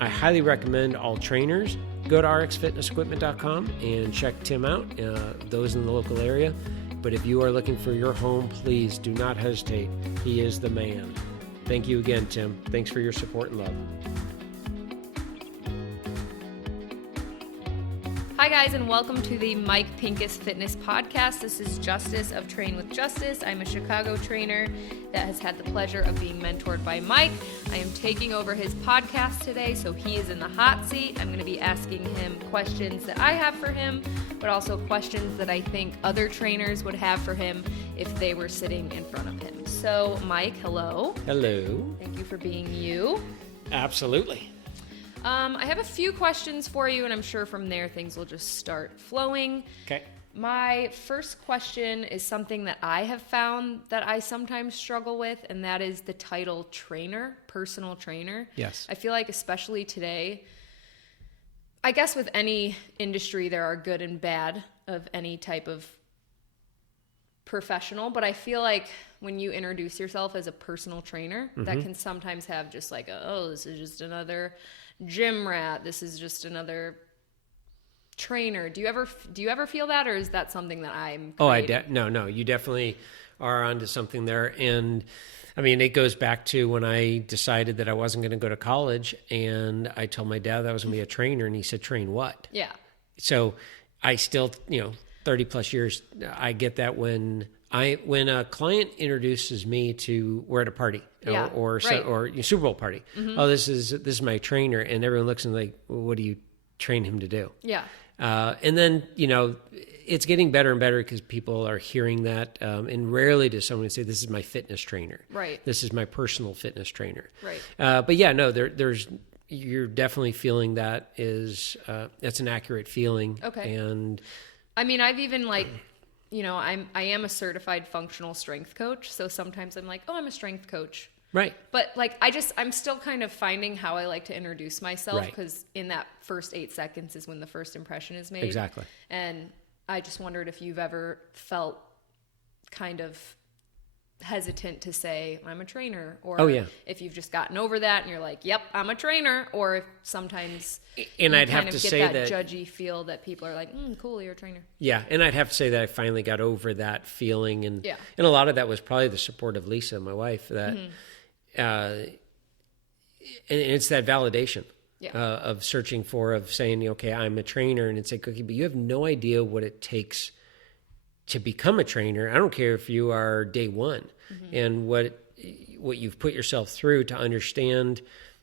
I highly recommend all trainers go to rxfitnessequipment.com and check Tim out, those in the local area. But if you are looking for your home, please do not hesitate. He is the man. Thank you again, Tim. Thanks for your support and love. Hi guys, and welcome to the Mike Pincus Fitness Podcast. This is Justice of Train with Justice. I'm a Chicago trainer that has had the pleasure of being mentored by Mike. I am taking over his podcast today, so he is in the hot seat. I'm going to be asking him questions that I have for him, but also questions that I think other trainers would have for him if they were sitting in front of him. So, Mike, hello. Hello. Thank you for being you. Absolutely. I have a few questions for you, and I'm sure from there things will just start flowing. Okay. My first question is something that I have found that I sometimes struggle with, and that is the title trainer, personal trainer. Yes. I feel like especially today, I guess with any industry there are good and bad of any type of professional, but I feel like when you introduce yourself as a personal trainer, that can sometimes have just like, this is just another gym rat. This is just another trainer. Do you ever feel that, or is that something that I'm creating? No, you definitely are onto something there. And I mean, it goes back to when I decided that I wasn't going to go to college, and I told my dad that I was going to be a trainer, and he said, train what? Yeah. So I still, 30 plus years, I get that when a client introduces me to, we're at a party or Super Bowl party. Oh, this is my trainer. And everyone looks and like, well, what do you train him to do? Yeah. And then, it's getting better and better because people are hearing that. And rarely does someone say, this is my fitness trainer. Right. This is my personal fitness trainer. Right. But yeah, no, you're definitely feeling that that's an accurate feeling. Okay. And I mean, I've even I am a certified functional strength coach. So sometimes I'm like, I'm a strength coach. right. But I'm still kind of finding how I like to introduce myself, because in that first 8 seconds is when the first impression is made. Exactly. And I just wondered if you've ever felt kind of hesitant to say I'm a trainer, or if you've just gotten over that and you're like, yep, I'm a trainer, or if sometimes and you I'd have kind to of get say that judgy feel that people are like, cool, you're a trainer. Yeah, and I'd have to say that I finally got over that feeling, and a lot of that was probably the support of Lisa, my wife, that and it's that validation of searching of saying, okay, I'm a trainer, and it's like, okay, but you have no idea what it takes to become a trainer. I don't care if you are day one and what you've put yourself through to understand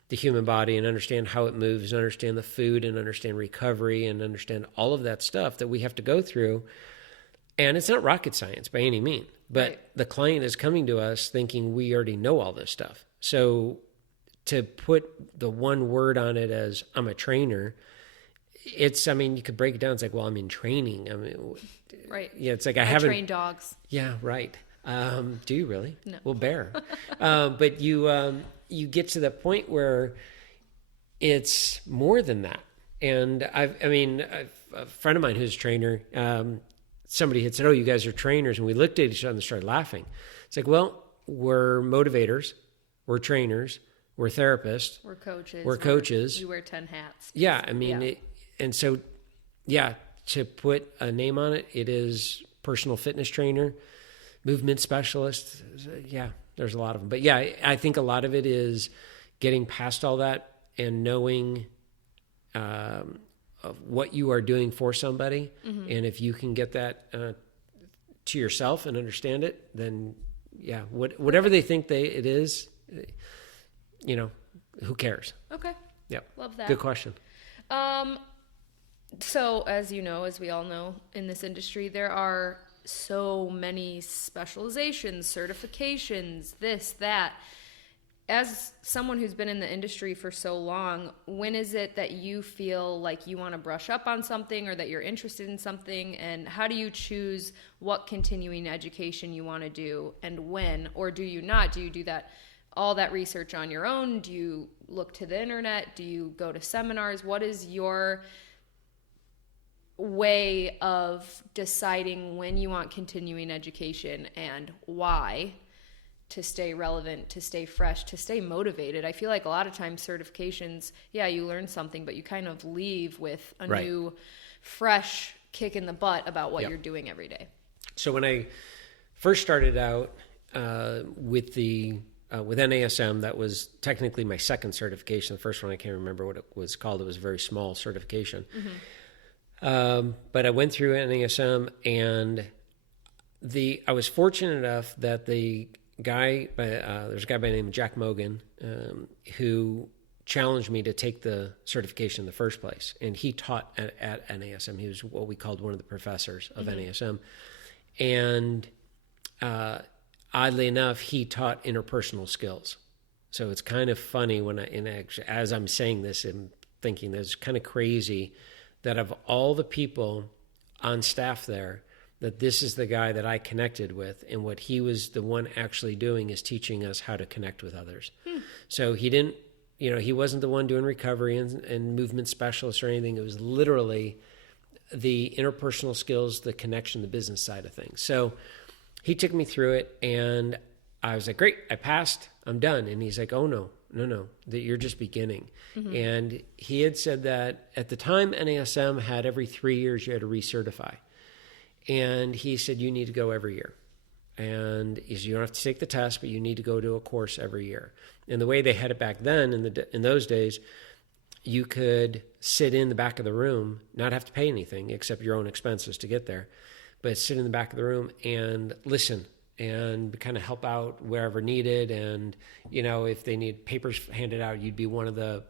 the human body and understand how it moves, and understand the food, and understand recovery, and understand all of that stuff that we have to go through. And it's not rocket science by any means, but the client is coming to us thinking we already know all this stuff. So to put the one word on it as I'm a trainer, you could break it down. It's like, well, I'm in training. Right. Yeah. It's like, I train dogs. Yeah. Right. Do you really? No. Well, bear. But you get to the point where it's more than that. And a friend of mine who's a trainer, somebody had said, oh, you guys are trainers. And we looked at each other and started laughing. It's like, well, we're motivators. We're trainers. We're therapists. We're coaches. We're coaches. We wear 10 hats. Yeah. To put a name on it, it is personal fitness trainer, movement specialist. Yeah, there's a lot of them. But yeah, I think a lot of it is getting past all that and knowing of what you are doing for somebody. And if you can get that to yourself and understand it, then yeah, whatever they think it is, who cares? Okay. Yep. Love that. Good question. So as you know, as we all know in this industry, there are so many specializations, certifications, this, that. As someone who's been in the industry for so long, when is it that you feel like you want to brush up on something, or that you're interested in something, and how do you choose what continuing education you want to do and when, or do you not? Do you do all that research on your own? Do you look to the internet? Do you go to seminars? What is your way of deciding when you want continuing education and why? to stay relevant, to stay fresh, to stay motivated. I feel like a lot of times certifications, you learn something, but you kind of leave with a new, fresh kick in the butt about what you're doing every day. So when I first started out with NASM, that was technically my second certification. The first one, I can't remember what it was called. It was a very small certification. But I went through NASM, and I was fortunate enough that there's a guy by the name of Jack Mogan who challenged me to take the certification in the first place. And he taught at NASM. He was what we called one of the professors of NASM. And oddly enough, he taught interpersonal skills. So it's kind of funny as I'm saying this and thinking that it's kind of crazy that of all the people on staff there, that this is the guy that I connected with, and what he was the one actually doing is teaching us how to connect with others. So he wasn't the one doing recovery and movement specialist or anything. It was literally the interpersonal skills, the connection, the business side of things. So he took me through it, and I was like, great, I passed, I'm done. And he's like, oh, no, that you're just beginning. And he had said that at the time, NASM had every 3 years you had to recertify. And he said, you need to go every year. And he said, you don't have to take the test, but you need to go to a course every year. And the way they had it back then, in those days, you could sit in the back of the room, not have to pay anything except your own expenses to get there, but sit in the back of the room and listen and kind of help out wherever needed. And, if they need papers handed out, you'd be one of the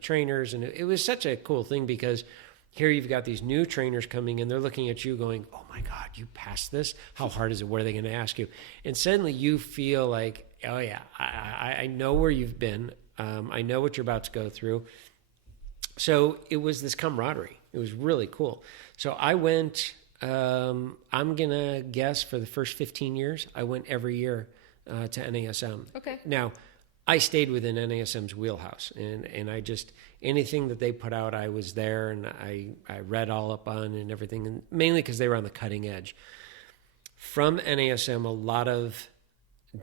trainers. And it was such a cool thing because here you've got these new trainers coming in, they're looking at you going, oh my God, you passed this? How hard is it? What are they going to ask you? And suddenly you feel like, oh yeah, I know where you've been. I know what you're about to go through. So it was this camaraderie. It was really cool. So I went, I'm going to guess for the first 15 years, I went every year to NASM. Okay. Now, I stayed within NASM's wheelhouse, and I just, anything that they put out, I was there, and I read all up on and everything, and mainly because they were on the cutting edge. From NASM, a lot of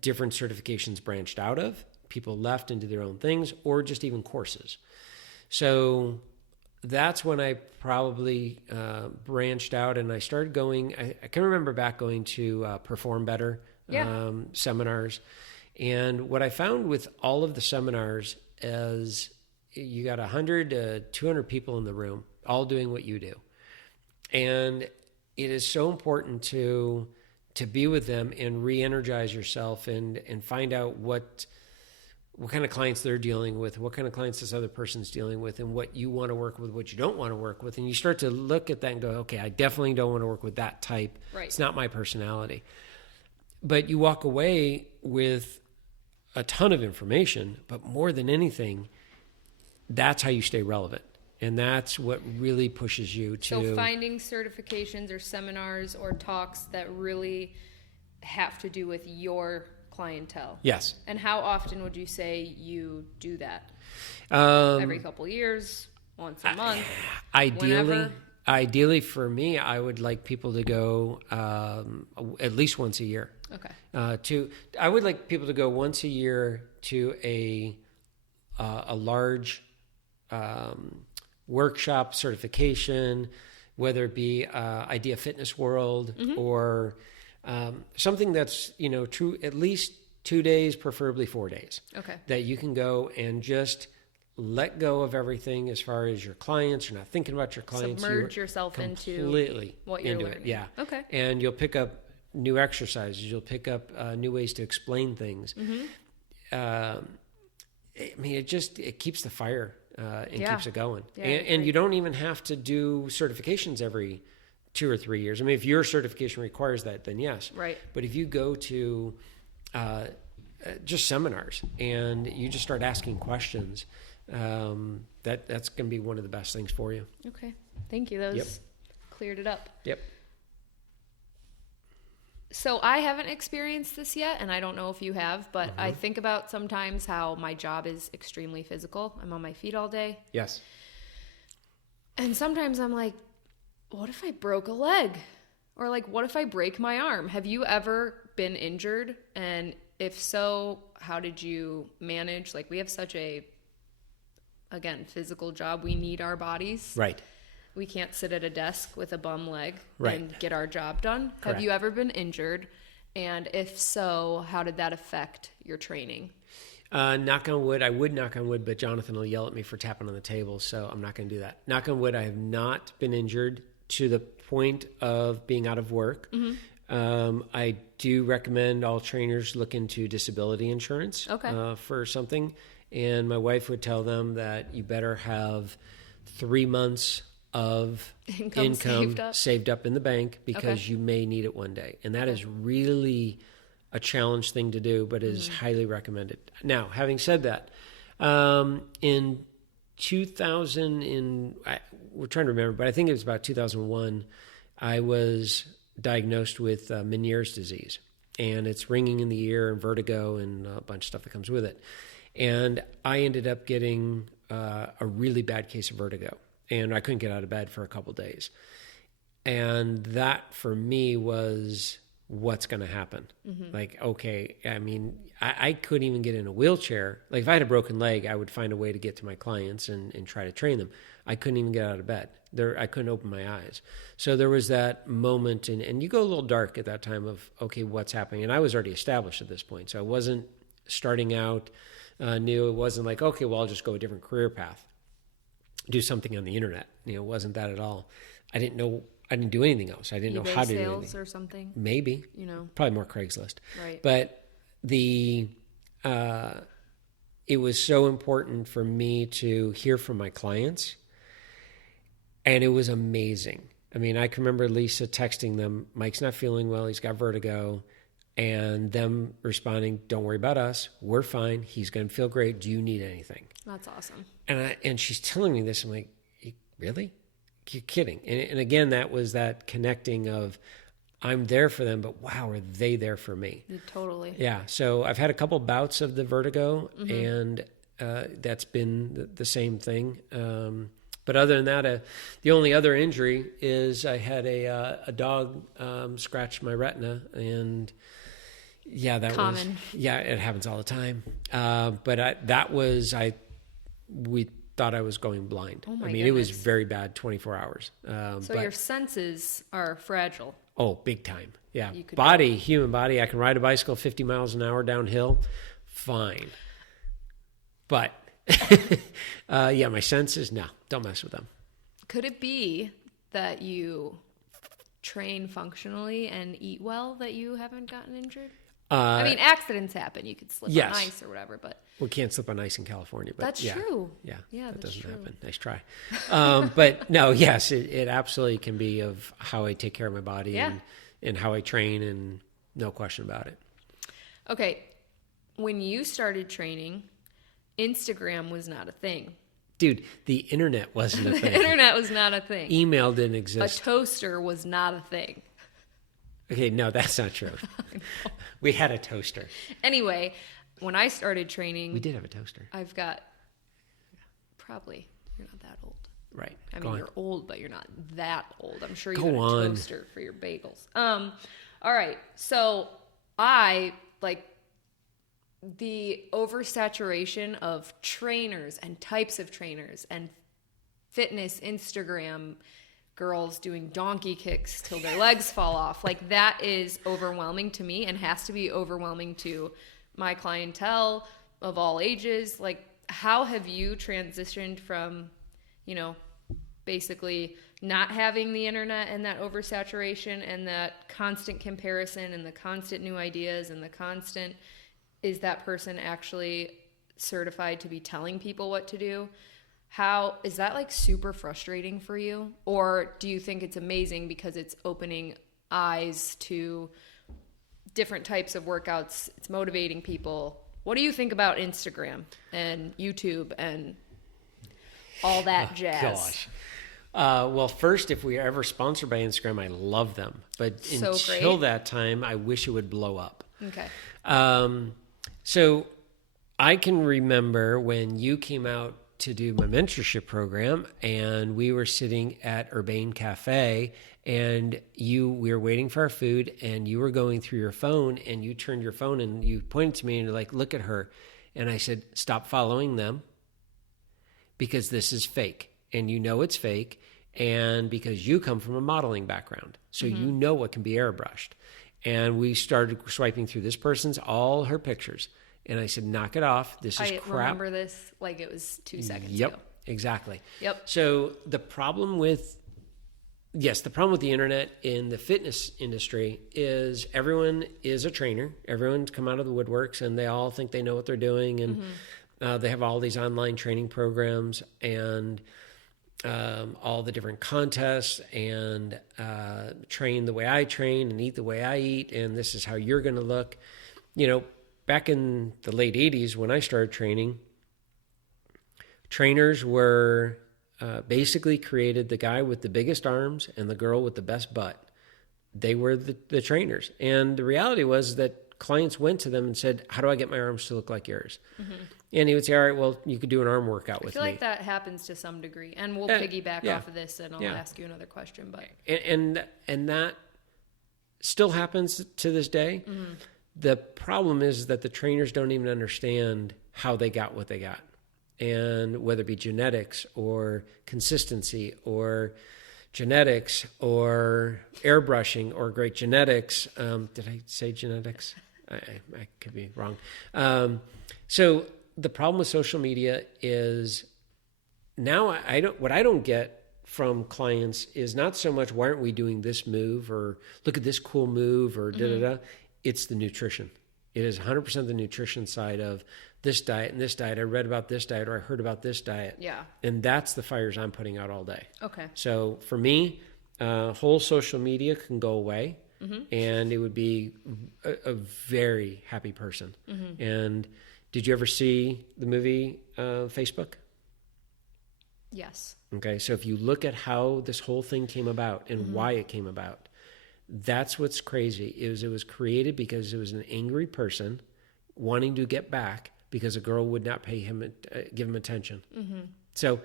different certifications branched out of. People left and did their own things, or just even courses. So that's when I probably branched out, and I started going, I can remember back going to Perform Better seminars. And what I found with all of the seminars is you got 100 to 200 people in the room, all doing what you do. And it is so important to be with them and re-energize yourself and find out what kind of clients they're dealing with, what kind of clients this other person's dealing with, and what you want to work with, what you don't want to work with. And you start to look at that and go, okay, I definitely don't want to work with that type. Right. It's not my personality. But you walk away with a ton of information, but more than anything, that's how you stay relevant. And that's what really pushes you to... So finding certifications or seminars or talks that really have to do with your clientele. Yes. And how often would you say you do that? Every couple of years, once a month, whenever? Ideally for me, I would like people to go at least once a year. Okay. I would like people to go once a year to a large workshop certification, whether it be Idea Fitness World or something that's true, at least 2 days, preferably 4 days. Okay. That you can go and just let go of everything as far as your clients. You're not thinking about your clients. Submerge yourself completely into what you're into learning. It. Yeah. Okay. And you'll pick up new exercises. You'll pick up new ways to explain things. It keeps the fire and keeps it going. Yeah, and you don't even have to do certifications every 2 or 3 years. I mean, if your certification requires that, then yes. Right. But if you go to just seminars and you just start asking questions, that's going to be one of the best things for you. Okay. Thank you. That was cleared it up. Yep. So I haven't experienced this yet, and I don't know if you have, but I think about sometimes how my job is extremely physical. I'm on my feet all day. Yes. And sometimes I'm like, what if I broke a leg? Or like, what if I break my arm? Have you ever been injured and if so, how did you manage? Like, we have such a, again, physical job. We need our bodies. Right. We can't sit at a desk with a bum leg right. and get our job done. Correct. Have you ever been injured? And if so, how did that affect your training? Knock on wood. I would knock on wood, but Jonathan will yell at me for tapping on the table, so I'm not going to do that. Knock on wood, I have not been injured to the point of being out of work. Mm-hmm. I do recommend all trainers look into disability insurance for something. And my wife would tell them that you better have 3 months of income saved up in the bank, because you may need it one day. And that is really a challenge thing to do, but is highly recommended. Now, having said that, in 2000, we're trying to remember, but I think it was about 2001, I was diagnosed with Meniere's disease. And it's ringing in the ear and vertigo and a bunch of stuff that comes with it. And I ended up getting a really bad case of vertigo. And I couldn't get out of bed for a couple of days. And that, for me, was what's going to happen. Mm-hmm. Like, okay, I mean, I couldn't even get in a wheelchair. Like, if I had a broken leg, I would find a way to get to my clients and try to train them. I couldn't even get out of bed. I couldn't open my eyes. So there was that moment, and you go a little dark at that time of, okay, what's happening? And I was already established at this point. So I wasn't starting out new. It wasn't like, okay, well, I'll just go a different career path, do something on the internet. It wasn't that at all. I didn't do anything else. I didn't know how to do anything. Sales or something? Maybe. Probably more Craigslist. Right. But it was so important for me to hear from my clients, and it was amazing. I mean, I can remember Lisa texting them, Mike's not feeling well, he's got vertigo, and them responding, don't worry about us, we're fine, he's going to feel great, do you need anything? That's awesome. And she's telling me this, I'm like, really? You're kidding. And again, that was that connecting of, I'm there for them, but wow, are they there for me? Totally. Yeah. So I've had a couple bouts of the vertigo, and that's been the same thing. But other than that, the only other injury is I had a dog scratch my retina, and Common. It happens all the time. But we thought I was going blind. Oh my goodness. It was very bad, 24 hours. So your senses are fragile. Oh, big time. Yeah. Human body, I can ride a bicycle 50 miles an hour downhill. Fine. But my senses, no, don't mess with them. Could it be that you train functionally and eat well that you haven't gotten injured? I mean, accidents happen. You could slip on ice or whatever, but... We can't slip on ice in California, but that's true. Yeah, that that's doesn't true. happen. Nice try. But no, yes, it absolutely can be of how I take care of my body and how I train, and no question about it. Okay. When you started training, Instagram was not a thing. Dude, the internet wasn't a thing. The internet was not a thing. Email didn't exist. A toaster was not a thing. Okay, no, that's not true. We had a toaster. Anyway, when I started training... We did have a toaster. I've got... Probably. You're not that old. Right. I mean, you're old, but you're not that old. I'm sure you got a toaster for your bagels. All right. So I, the oversaturation of trainers and types of trainers and fitness Instagram girls doing donkey kicks till their legs fall off. That is overwhelming to me, and has to be overwhelming to my clientele of all ages. How have you transitioned from, basically not having the internet and that oversaturation and that constant comparison and the constant new ideas and the constant, is that person actually certified to be telling people what to do? How is that super frustrating for you? Or do you think it's amazing because it's opening eyes to different types of workouts? It's motivating people. What do you think about Instagram and YouTube and all that jazz? Gosh. Well, first, if we are ever sponsored by Instagram, I love them. But until that time, I wish it would blow up. Okay. So I can remember when you came out to do my mentorship program, and we were sitting at Urbane Cafe, and we were waiting for our food, and you were going through your phone, and you turned your phone and you pointed to me and you're like, look at her. And I said, stop following them, because this is fake, and you know it's fake, and because you come from a modeling background, so you know what can be airbrushed. And we started swiping through this person's, all her pictures. And I said, knock it off. This is crap. I remember this like it was 2 seconds ago. Yep, exactly. Yep. So the problem with the internet in the fitness industry is everyone is a trainer. Everyone's come out of the woodworks, and they all think they know what they're doing. And they have all these online training programs and all the different contests, and train the way I train and eat the way I eat. And this is how you're going to look. You know, back in the late 80s when I started training, trainers were basically created the guy with the biggest arms and the girl with the best butt. They were the trainers. And the reality was that clients went to them and said, how do I get my arms to look like yours? And he would say, all right, well, you could do an arm workout with me. I feel like that happens to some degree. And we'll piggyback off of this, and I'll ask you another question. But and that still happens to this day. The problem is that the trainers don't even understand how they got what they got. And whether it be genetics or consistency or genetics or airbrushing or great genetics. Did I say genetics? I could be wrong. So the problem with social media is now what I don't get from clients is not so much, why aren't we doing this move, or look at this cool move, or da-da-da. It's the nutrition. It is 100% the nutrition side of this diet and this diet. I read about this diet, or I heard about this diet. Yeah. And that's the fires I'm putting out all day. Okay. So for me, whole social media can go away, and it would be a very happy person. And did you ever see the movie Facebook? Yes. Okay. So if you look at how this whole thing came about and why it came about, that's what's crazy. It was created because it was an angry person wanting to get back because a girl would not pay him, give him attention. So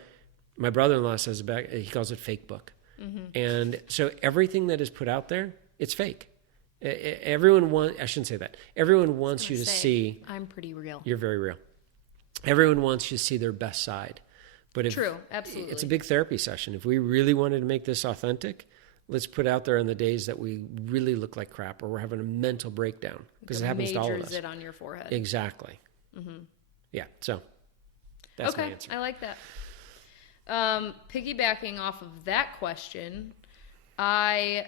my brother-in-law says he calls it fake book. And so everything that is put out there, it's fake. I shouldn't say that. Everyone wants you to see. I'm pretty real. You're very real. Everyone wants you to see their best side. But True, absolutely. It's a big therapy session. If we really wanted to make this authentic, let's put out there on the days that we really look like crap, or we're having a mental breakdown, because it happens to all of us. Majors it on your forehead. Exactly. Yeah. So that's my answer. I like that. Piggybacking off of that question, I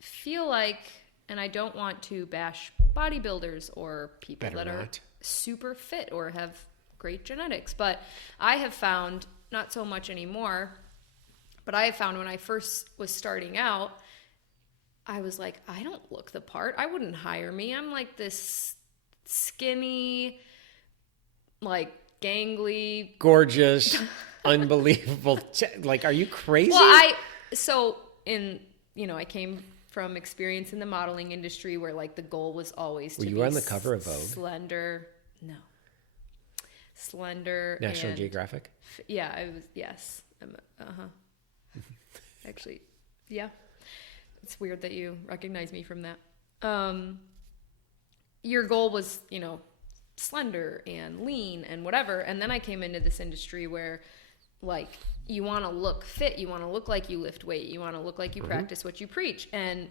feel like, and I don't want to bash bodybuilders or people that are super fit or have great genetics, but I have found, not so much anymore, but I have found when I first was starting out, I was like, I don't look the part. I wouldn't hire me. I'm like this skinny, like gangly, gorgeous, unbelievable. Like, are you crazy? Well, I came from experience in the modeling industry where like the goal was always to be. Were you on the cover of Vogue? Slender. National Geographic? Yeah, I was, yes. Actually, yeah. It's weird that you recognize me from that. Your goal was, slender and lean and whatever. And then I came into this industry where, like, you want to look fit. You want to look like you lift weight. You want to look like you practice what you preach. And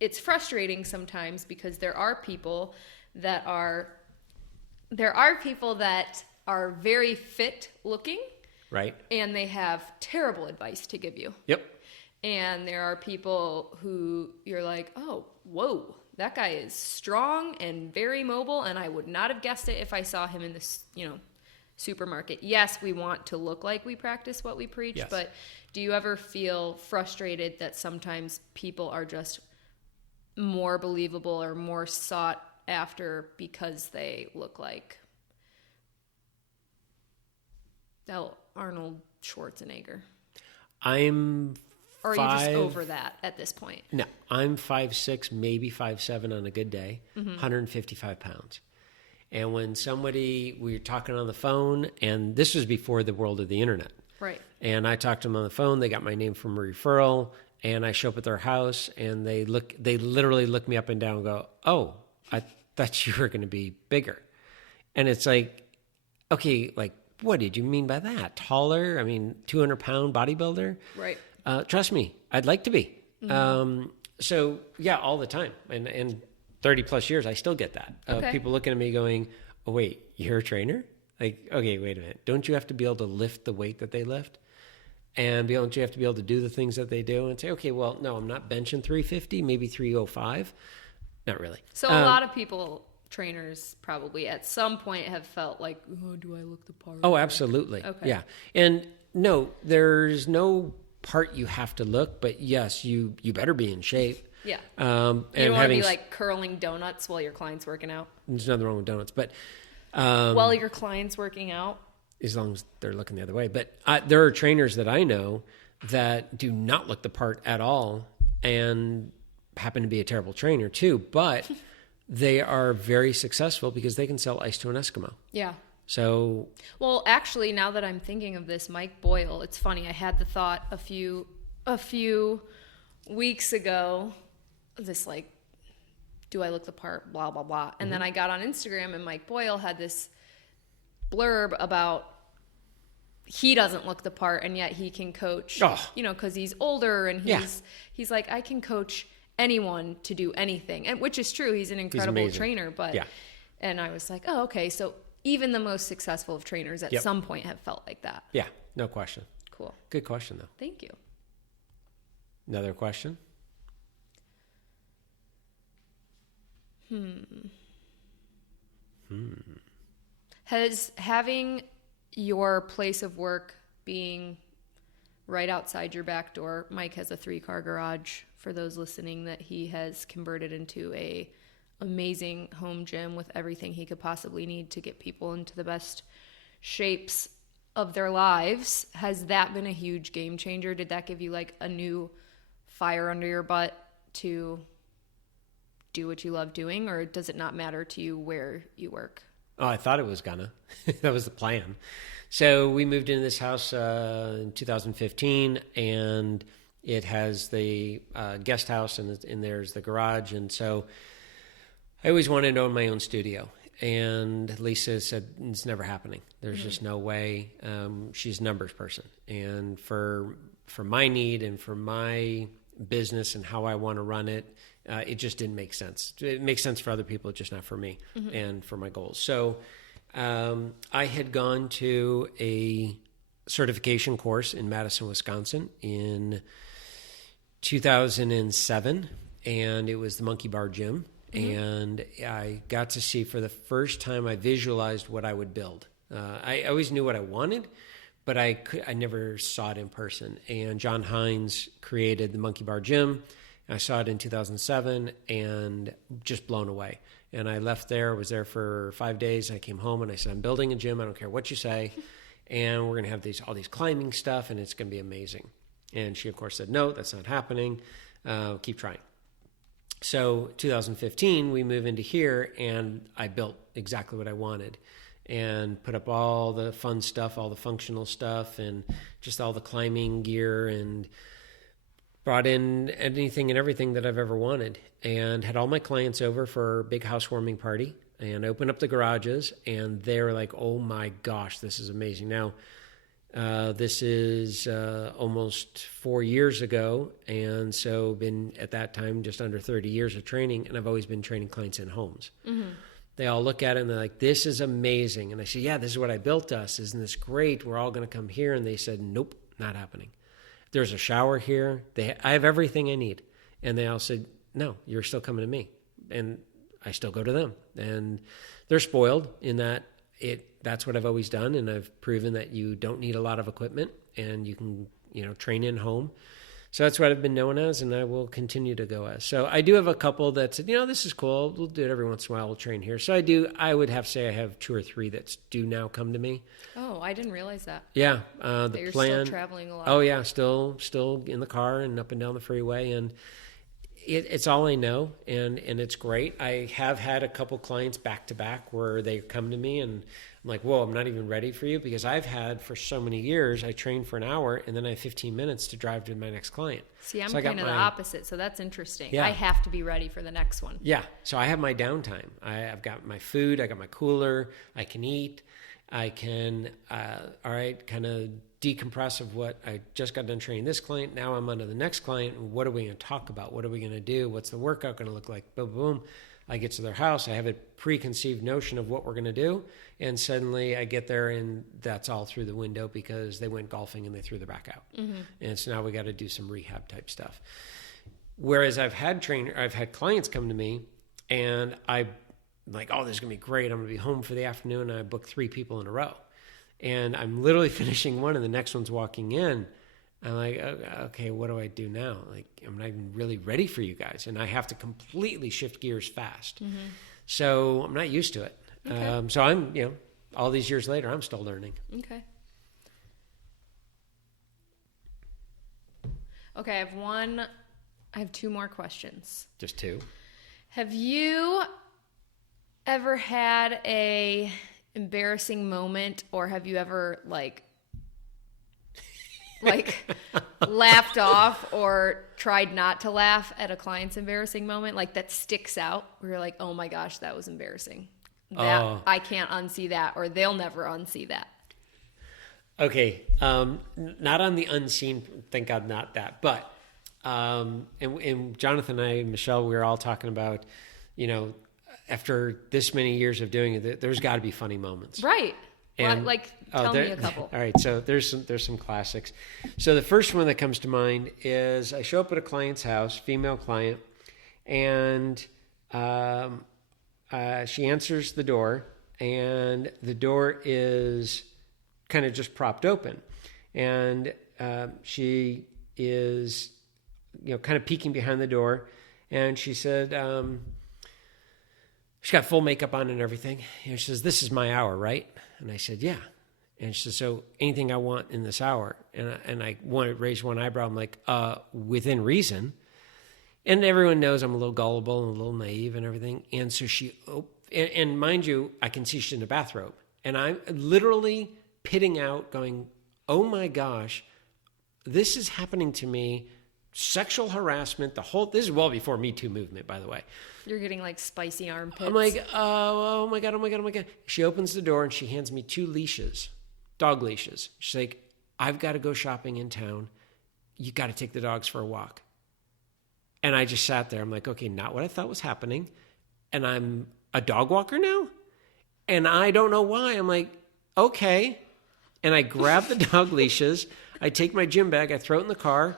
it's frustrating sometimes because there are people that are very fit looking. Right. And they have terrible advice to give you. Yep. And there are people who you're like, oh, whoa, that guy is strong and very mobile, and I would not have guessed it if I saw him in this, supermarket. Yes, we want to look like we practice what we preach, yes. But do you ever feel frustrated that sometimes people are just more believable or more sought after because they look like Arnold Schwarzenegger? Or are you just over that at this point? No, I'm 5'6", maybe 5'7" on a good day, 155 pounds. And when we were talking on the phone, and this was before the world of the internet. Right. And I talked to them on the phone. They got my name from a referral, and I show up at their house, and they literally look me up and down and go, "Oh, I thought you were going to be bigger." And it's like, okay, like, what did you mean by that? Taller? I mean, 200-pound bodybuilder? Right. Trust me, I'd like to be. So yeah, all the time. And 30 plus years, I still get that. People looking at me going, "Oh, wait, you're a trainer?" Like, okay, wait a minute. Don't you have to be able to lift the weight that they lift? And don't you have to be able to do the things that they do? And say, okay, well, no, I'm not benching 350, maybe 305. Not really. So a lot of people, trainers probably at some point have felt like, oh, do I look the part? Oh, absolutely. Okay. Yeah. And no, there's no part you have to look, but yes, you better be in shape. Yeah. You don't want to be like curling donuts while your client's working out. There's nothing wrong with donuts, but while your client's working out, as long as they're looking the other way. But there are trainers that I know that do not look the part at all and happen to be a terrible trainer too, but they are very successful because they can sell ice to an Eskimo. Yeah. So, well, actually, now that I'm thinking of this, Mike Boyle, it's funny. I had the thought a few weeks ago, this like, do I look the part, blah, blah, blah. And then I got on Instagram and Mike Boyle had this blurb about he doesn't look the part and yet he can coach, because he's older and he's like, I can coach anyone to do anything. And which is true. He's an incredible trainer, but, and I was like, oh, okay. So even the most successful of trainers at some point have felt like that. Yeah, no question. Cool. Good question though. Thank you. Another question? Has having your place of work being right outside your back door, Mike has a 3-car garage for those listening that he has converted into a amazing home gym with everything he could possibly need to get people into the best shapes of their lives. Has that been a huge game changer? Did that give you like a new fire under your butt to do what you love doing, or does it not matter to you where you work? Oh, I thought it was gonna. That was the plan. So we moved into this house in 2015, and it has the guest house, and there's the garage. And so I always wanted to own my own studio. And Lisa said, it's never happening. There's just no way. She's a numbers person. And for my need and for my business and how I want to run it, it just didn't make sense. It makes sense for other people, just not for me and for my goals. So I had gone to a certification course in Madison, Wisconsin in 2007, and it was the Monkey Bar Gym. And I got to see for the first time, I visualized what I would build. I always knew what I wanted, but I never saw it in person. And John Hines created the Monkey Bar Gym. I saw it in 2007 and just blown away. And I left there, was there for 5 days. I came home and I said, I'm building a gym. I don't care what you say. And we're going to have all these climbing stuff and it's going to be amazing. And she, of course, said, no, that's not happening. Keep trying. So 2015, we move into here and I built exactly what I wanted and put up all the fun stuff, all the functional stuff, and just all the climbing gear, and brought in anything and everything that I've ever wanted, and had all my clients over for a big housewarming party and opened up the garages, and they were like, oh my gosh, this is amazing. Now, this is almost 4 years ago, and so been at that time just under 30 years of training, and I've always been training clients in homes. They all look at it and they're like, this is amazing. And I say, yeah, this is what I built us. Isn't this great? We're all going to come here. And they said, nope, not happening. There's a shower here. I have everything I need. And they all said, no, you're still coming to me. And I still go to them. And they're spoiled in that that's what I've always done. And I've proven that you don't need a lot of equipment and you can, train in home. So that's what I've been known as, and I will continue to go as. So I do have a couple that said, this is cool. We'll do it every once in a while. We'll train here. So I would have to say I have 2 or 3 that do now come to me. Oh, I didn't realize that. Yeah. The you're plan. Still traveling a lot. Oh, yeah. Still in the car and up and down the freeway. And it's all I know, and it's great. I have had a couple clients back to back where they come to me and I'm like, whoa, I'm not even ready for you, because I've had for so many years, I train for an hour and then I have 15 minutes to drive to my next client. See, I'm kind of the opposite, so that's interesting. Yeah. I have to be ready for the next one. Yeah, so I have my downtime. I've got my food, I got my cooler, I can eat, I can, kind of decompress of what I just got done training this client. Now I'm on to the next client. What are we going to talk about? What are we going to do? What's the workout going to look like? Boom, boom. I get to their house. I have a preconceived notion of what we're going to do. And suddenly I get there and that's all through the window because they went golfing and they threw their back out. Mm-hmm. And so now we got to do some rehab type stuff. Whereas I've had clients come to me and I'm like, oh, this is going to be great. I'm going to be home for the afternoon. And I booked 3 people in a row. And I'm literally finishing one and the next one's walking in. I'm like, okay, what do I do now? Like, I'm not even really ready for you guys. And I have to completely shift gears fast. Mm-hmm. So I'm not used to it. Okay. So I'm, all these years later, I'm still learning. Okay. Okay, I have 2 more questions. Just 2? Have you ever had a embarrassing moment, or have you ever like laughed off or tried not to laugh at a client's embarrassing moment, like that sticks out where you're like, oh my gosh, that was embarrassing, I can't unsee that, or they'll never unsee that? Okay, not on the unseen, thank God, not that, but and Jonathan and I, Michelle, we were all talking about, after this many years of doing it, there's got to be funny moments, right? And tell me a couple. All right, so there's some classics. So the first one that comes to mind is I show up at a client's house, female client, and she answers the door, and the door is kind of just propped open, and she is kind of peeking behind the door, and she said, she's got full makeup on and everything. And she says, this is my hour, right? And I said, yeah. And she says, so anything I want in this hour? And I wanted to raise one eyebrow. I'm like, within reason. And everyone knows I'm a little gullible and a little naive and everything. And so and mind you, I can see she's in a bathrobe. And I'm literally pitting out going, oh my gosh, this is happening to me. Sexual harassment, this is well before Me Too movement, by the way. You're getting like spicy armpits. I'm like, oh my God. She opens the door and she hands me 2 leashes, dog leashes. She's like, I've got to go shopping in town. You got to take the dogs for a walk. And I just sat there. I'm like, okay, not what I thought was happening. And I'm a dog walker now? And I don't know why. I'm like, okay. And I grab the dog leashes. I take my gym bag. I throw it in the car.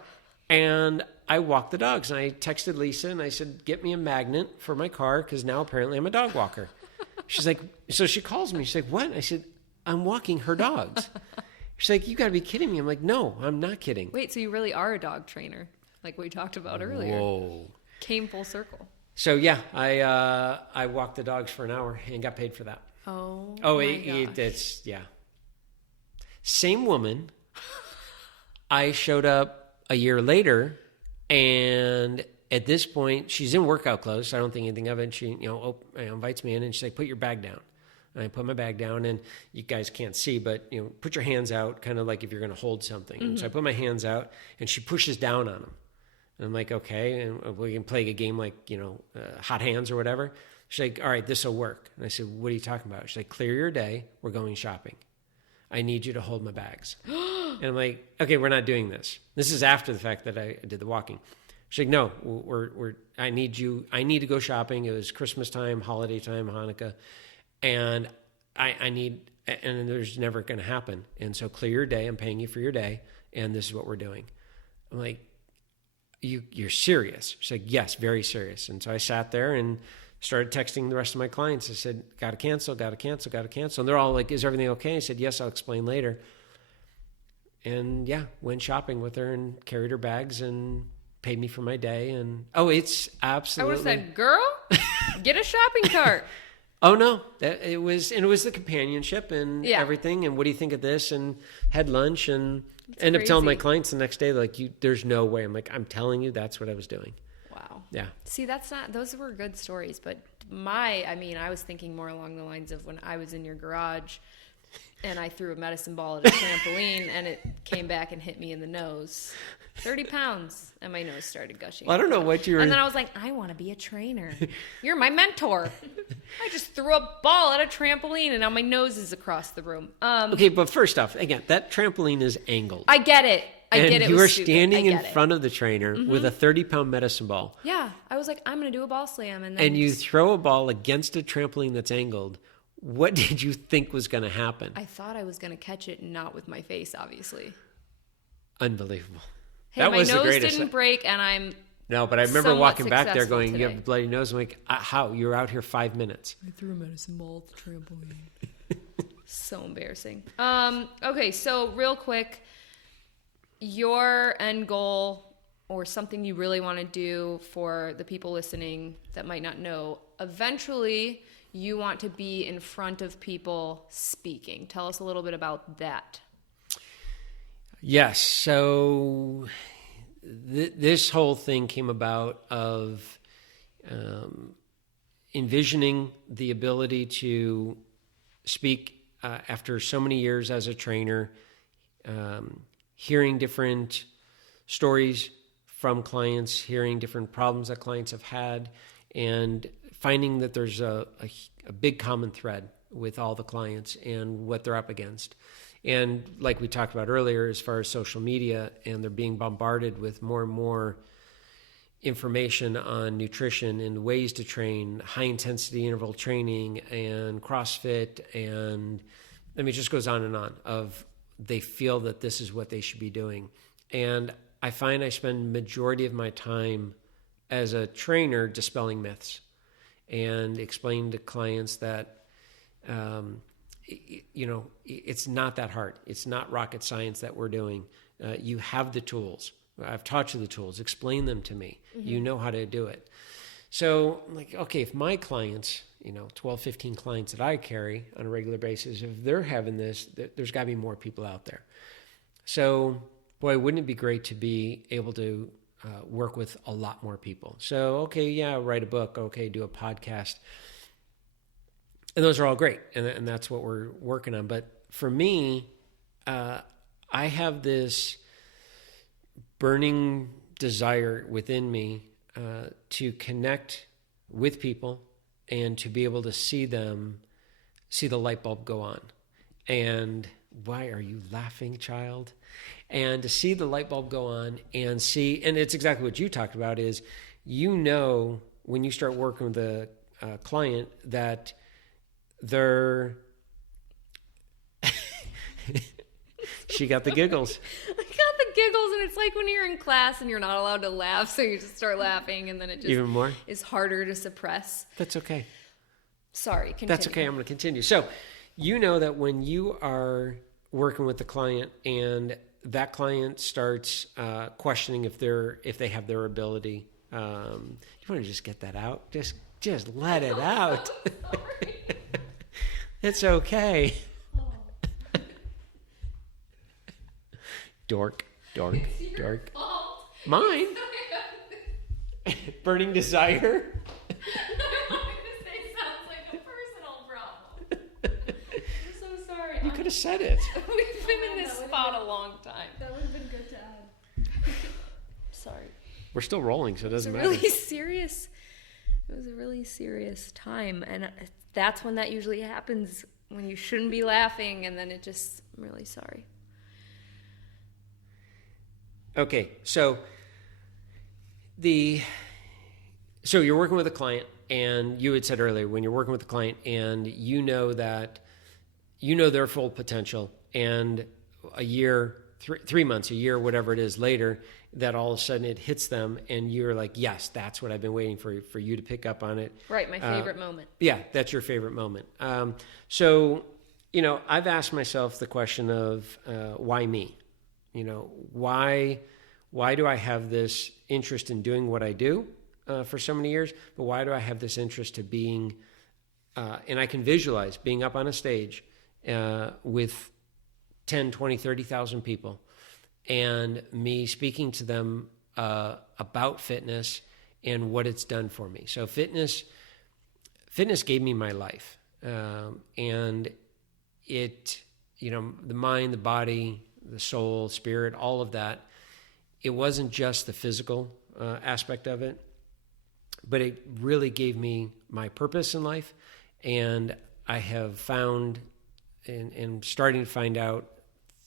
And I walk the dogs. And I texted Lisa and I said, get me a magnet for my car because now apparently I'm a dog walker. She's like, so she calls me. She's like, what? I said, I'm walking her dogs. She's like, you got to be kidding me. I'm like, no, I'm not kidding. Wait, so you really are a dog trainer, like we talked about earlier. Whoa. Came full circle. So yeah, I walked the dogs for an hour and got paid for that. Oh, it's yeah. Same woman. I showed up a year later, and at this point, she's in workout clothes, so I don't think anything of it. She, invites me in, and she's like, "Put your bag down." And I put my bag down, and you guys can't see, but put your hands out, kind of like if you're going to hold something. Mm-hmm. And so I put my hands out, and she pushes down on them, and I'm like, "Okay," and we can play a game like hot hands or whatever. She's like, "All right, this will work." And I said, "What are you talking about?" She's like, "Clear your day. We're going shopping. I need you to hold my bags." And I'm like, okay, we're not doing this. This is after the fact that I did the walking. She's like, no, I need to go shopping. It was Christmas time, holiday time, Hanukkah. And and there's never going to happen. And so clear your day. I'm paying you for your day. And this is what we're doing. I'm like, you're serious? She's like, yes, very serious. And so I sat there and started texting the rest of my clients. I said, got to cancel. And they're all like, is everything okay? I said, yes, I'll explain later. And yeah, went shopping with her and carried her bags and paid me for my day. And it's absolutely. I would have said, girl, get a shopping cart. Oh no, it was the companionship and everything. And what do you think of this? And had lunch and end up telling my clients the next day, like, there's no way. I'm like, I'm telling you, that's what I was doing. Wow. Yeah. See, those were good stories, but I was thinking more along the lines of when I was in your garage and I threw a medicine ball at a trampoline and it came back and hit me in the nose. 30 pounds, and my nose started gushing. Well, I don't know what you were... And then I was like, I want to be a trainer. You're my mentor. I just threw a ball at a trampoline, and now my nose is across the room. Okay, but first off, again, that trampoline is angled. I get it. You were standing in front of the trainer with a 30-pound medicine ball. Yeah. I was like, I'm going to do a ball slam. And you throw a ball against a trampoline that's angled. What did you think was going to happen? I thought I was going to catch it, not with my face, obviously. Unbelievable. Hey, that my was nose the greatest. Didn't break, and I'm No, but I remember walking back there going, today. You have a bloody nose. I'm like, how? You were out here 5 minutes. I threw a medicine ball at the trampoline. So embarrassing. Okay, so real quick, your end goal or something you really want to do for the people listening that might not know, eventually you want to be in front of people speaking. Tell us a little bit about that. Yes. So this whole thing came about of envisioning the ability to speak after so many years as a trainer, hearing different stories from clients, hearing different problems that clients have had, and finding that there's a big common thread with all the clients and what they're up against. And like we talked about earlier, as far as social media, and they're being bombarded with more and more information on nutrition and ways to train, high intensity interval training and CrossFit, and I mean, it just goes on and on of they feel that this is what they should be doing. And I find I spend majority of my time as a trainer dispelling myths and explaining to clients that it's not that hard. It's not rocket science that we're doing. You have the tools. I've taught you the tools. Explain them to me. Mm-hmm. You know how to do it. So I'm like, okay, if my clients, 12, 15 clients that I carry on a regular basis, if they're having this, there's got to be more people out there. So, boy, wouldn't it be great to be able to work with a lot more people? So, okay, yeah, write a book. Okay, do a podcast. And those are all great, and that's what we're working on. But for me, I have this burning desire within me to connect with people and to be able to see the light bulb go on. And why are you laughing, child? And to see the light bulb go on and it's exactly what you talked about is, when you start working with a client that they're she got the giggles. I got the giggles, and it's like when you're in class and you're not allowed to laugh, so you just start laughing, and then it just even more is harder to suppress. That's okay. Sorry, continue. That's okay. I'm going to continue. So, that when you are working with the client and that client starts questioning if they have their ability, you want to just get that out. Just let it out. It's okay. Oh. Dork. Mine. Burning desire. Sounds like a personal problem. I'm so sorry. You could have said it. We've been in this spot a long time. That would have been good to add. Sorry. We're still rolling, so it doesn't matter. It was a really serious time, and that's when that usually happens, when you shouldn't be laughing, and then I'm really sorry. Okay, so you're working with a client, and you had said earlier, when you're working with a client and that their full potential, and a year, 3 months, a year, whatever it is later, that all of a sudden it hits them, and you're like, yes, that's what I've been waiting for you to pick up on it. Right, my favorite moment. Yeah, that's your favorite moment. So, I've asked myself the question of why me? Why do I have this interest in doing what I do for so many years? But why do I have this interest to being, and I can visualize being up on a stage with 10, 20, 30,000 people, and me speaking to them about fitness and what it's done for me. So fitness gave me my life. And it, the mind, the body, the soul, spirit, all of that, it wasn't just the physical aspect of it, but it really gave me my purpose in life. And I have found, and starting to find out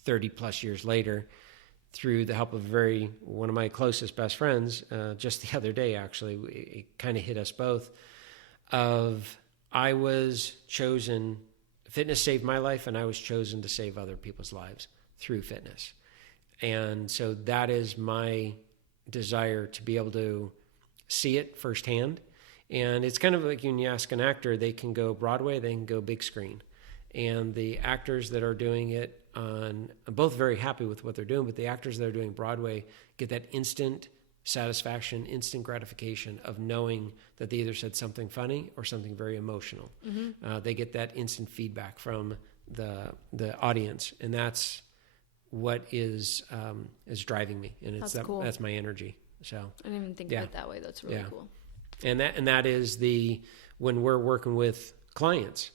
30 plus years later, through the help of one of my closest best friends, just the other day, actually, it kind of hit us both, I was chosen, fitness saved my life, and I was chosen to save other people's lives through fitness. And so that is my desire, to be able to see it firsthand. And it's kind of like when you ask an actor, they can go Broadway, they can go big screen. And the actors that are doing it I'm both very happy with what they're doing, but the actors that are doing Broadway get that instant satisfaction, instant gratification of knowing that they either said something funny or something very emotional. Mm-hmm. They get that instant feedback from the audience, and that's what is driving me, and it's cool. That's my energy. So I didn't even think of it that way. That's really cool. And that is when we're working with clients,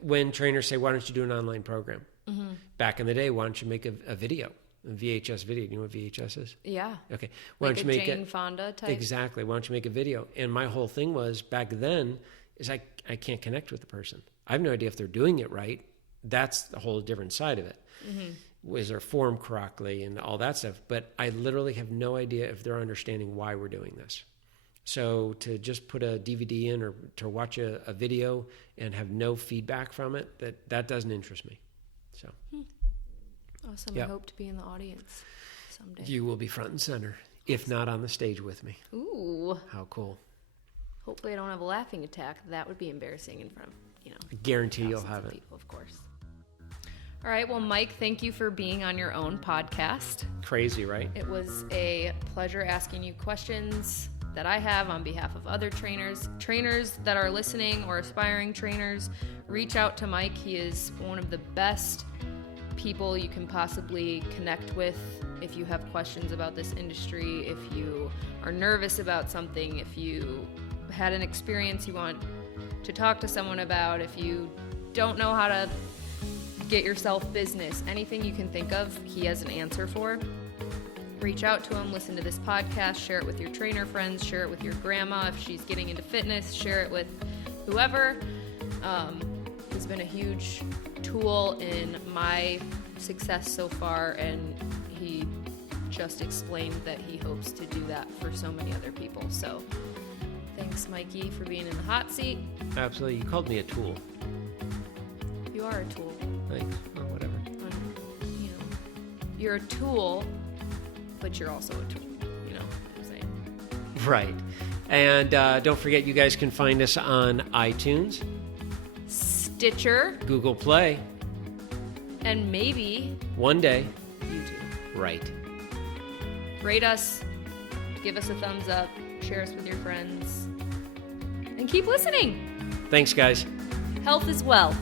when trainers say, "Why don't you do an online program?" Mm-hmm. Back in the day, why don't you make a video, a VHS video? Do you know what VHS is? Yeah. Okay. Why don't you make Jane Fonda type? Exactly. Why don't you make a video? And my whole thing was back then is I can't connect with the person. I have no idea if they're doing it right. That's a whole different side of it. Mm-hmm. Was there form correctly and all that stuff? But I literally have no idea if they're understanding why we're doing this. So to just put a DVD in or to watch a video and have no feedback from it, that doesn't interest me. So, awesome. Yep. I hope to be in the audience someday. You will be front and center, if not on the stage with me. Ooh. How cool. Hopefully I don't have a laughing attack. That would be embarrassing in front of, I guarantee you'll have it. People, of course. All right. Well, Mike, thank you for being on your own podcast. Crazy, right? It was a pleasure asking you questions that I have on behalf of other trainers that are listening or aspiring trainers. Reach out to Mike. He is one of the best people you can possibly connect with if you have questions about this industry, if you are nervous about something, if you had an experience you want to talk to someone about, if you don't know how to get yourself business, anything you can think of, he has an answer for. Reach out to him, listen to this podcast, share it with your trainer friends, share it with your grandma if she's getting into fitness, share it with whoever. He's been a huge tool in my success so far, and he just explained that he hopes to do that for so many other people. So thanks, Mikey, for being in the hot seat. Absolutely. You called me a tool. You are a tool. Thanks. Well, whatever. You're a tool, but you're also a tool. You know what I'm saying? Right. And don't forget, you guys can find us on iTunes, Stitcher, Google Play, and maybe one day, YouTube. Right. Rate us, give us a thumbs up, share us with your friends, and keep listening. Thanks, guys. Health is wealth.